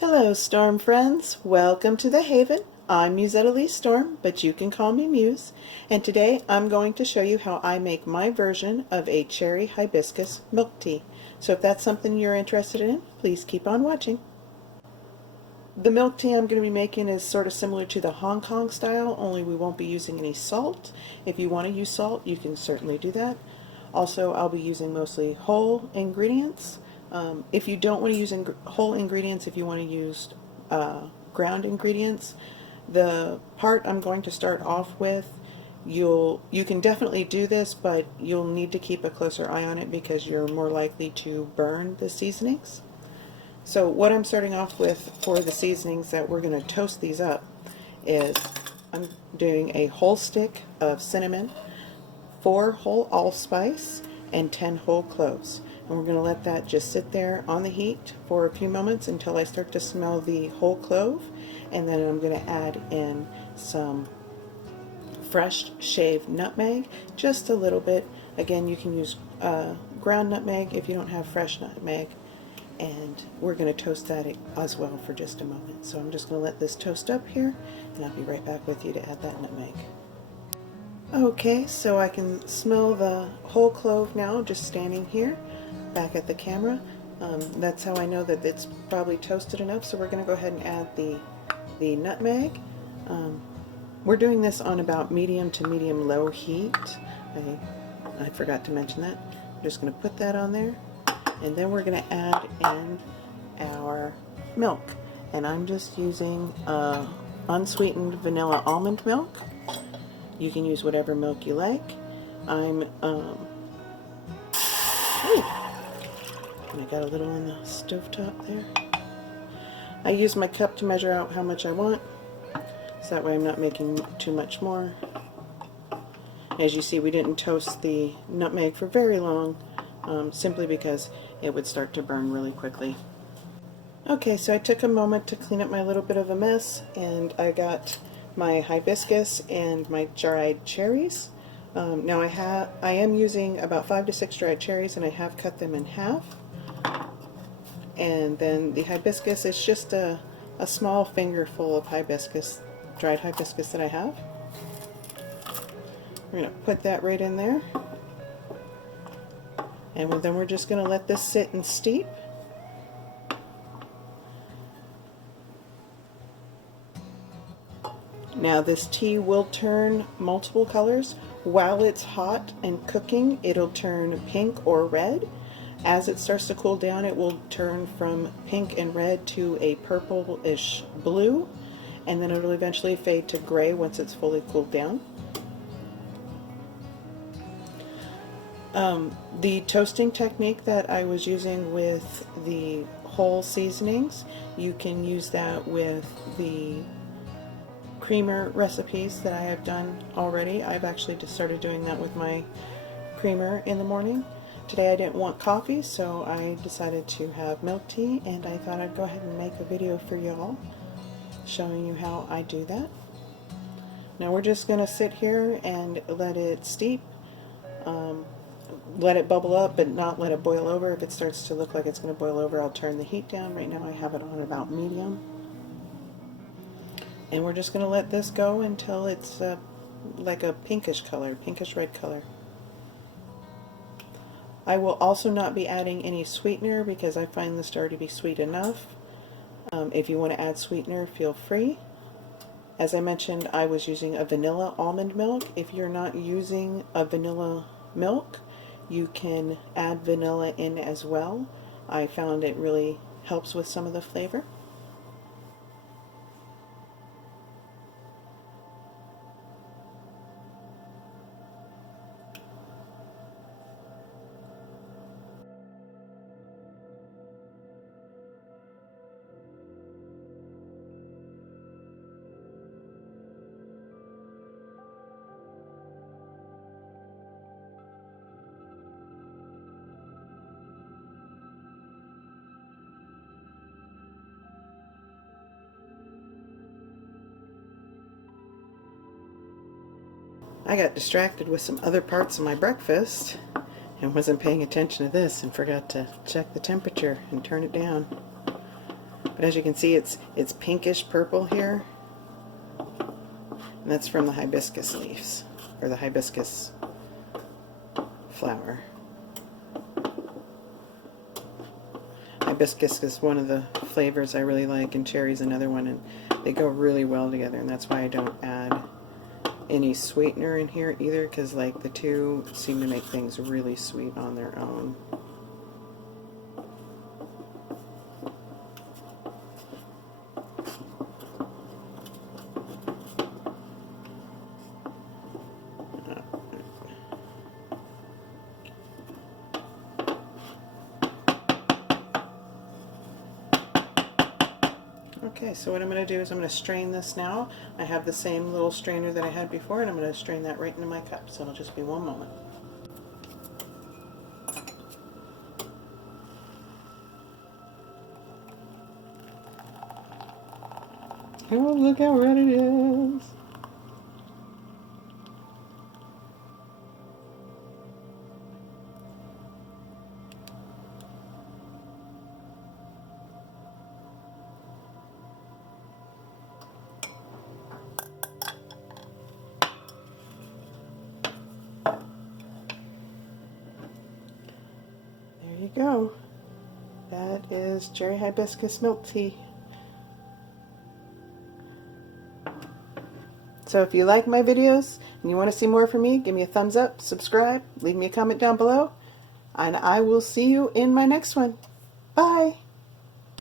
Hello, Storm friends. Welcome to the Haven. I'm Mussetta Lee Storm, but you can call me Muse. And today I'm going to show you how I make my version of a cherry hibiscus milk tea. So if that's something you're interested in, please keep on watching. The milk tea I'm going to be making is sort of similar to the Hong Kong style, only we won't be using any salt. If you want to use salt, you can certainly do that. Also, I'll be using mostly whole ingredients. If you don't want to use whole ingredients, if you want to use ground ingredients, the part I'm going to start off with, you can definitely do this, but you'll need to keep a closer eye on it because you're more likely to burn the seasonings. So what I'm starting off with for the seasonings that we're going to toast these up is I'm doing a whole stick of cinnamon, 4 whole allspice, and 10 whole cloves. And we're going to let that just sit there on the heat for a few moments until I start to smell the whole clove. And then I'm going to add in some fresh shaved nutmeg, just a little bit. Again, you can use ground nutmeg if you don't have fresh nutmeg. And we're going to toast that as well for just a moment. So I'm just going to let this toast up here, and I'll be right back with you to add that nutmeg. Okay, so I can smell the whole clove now just standing here back at the camera. That's how I know that it's probably toasted enough, so we're going to go ahead and add the nutmeg. We're doing this on about medium to medium low heat. I forgot to mention that. I'm just going to put that on there, and then we're going to add in our milk. And I'm just using unsweetened vanilla almond milk. You can use whatever milk you like. I got a little on the stovetop there. I use my cup to measure out how much I want, so that way I'm not making too much more. As you see, we didn't toast the nutmeg for very long, simply because it would start to burn really quickly. Okay, so I took a moment to clean up my little bit of a mess, and I got my hibiscus and my dried cherries. Now I am using about 5 to 6 dried cherries, and I have cut them in half. And then the hibiscus is just a small fingerful of hibiscus, dried hibiscus that I have. We're going to put that right in there. And then we're just going to let this sit and steep. Now this tea will turn multiple colors. While it's hot and cooking, it'll turn pink or red. As it starts to cool down, it will turn from pink and red to a purplish blue, and then it'll eventually fade to gray once it's fully cooled down. The toasting technique that I was using with the whole seasonings, you can use that with the creamer recipes that I have done already. I've actually just started doing that with my creamer in the morning. Today I didn't want coffee, so I decided to have milk tea, and I thought I'd go ahead and make a video for y'all showing you how I do that. Now we're just going to sit here and let it steep. Let it bubble up, but not let it boil over. If it starts to look like it's going to boil over, I'll turn the heat down. Right now I have it on about medium. And we're just going to let this go until it's like a pinkish color, pinkish red color. I will also not be adding any sweetener because I find this to already be sweet enough. If you want to add sweetener, feel free. As I mentioned, I was using a vanilla almond milk. If you're not using a vanilla milk, you can add vanilla in as well. I found it really helps with some of the flavor. I got distracted with some other parts of my breakfast and wasn't paying attention to this and forgot to check the temperature and turn it down. But as you can see, it's pinkish purple here. And that's from the hibiscus leaves, or the hibiscus flower. Hibiscus is one of the flavors I really like, and cherry's another one, and they go really well together, and that's why I don't add any sweetener in here either, because like the two seem to make things really sweet on their own. Okay, so what I'm going to do is I'm going to strain this now. I have the same little strainer that I had before, and I'm going to strain that right into my cup, so it'll just be one moment. Oh, look how red it is. There you go. That is cherry hibiscus milk tea. So if you like my videos and you want to see more from me, give me a thumbs up, subscribe, leave me a comment down below, and I will see you in my next one. Bye!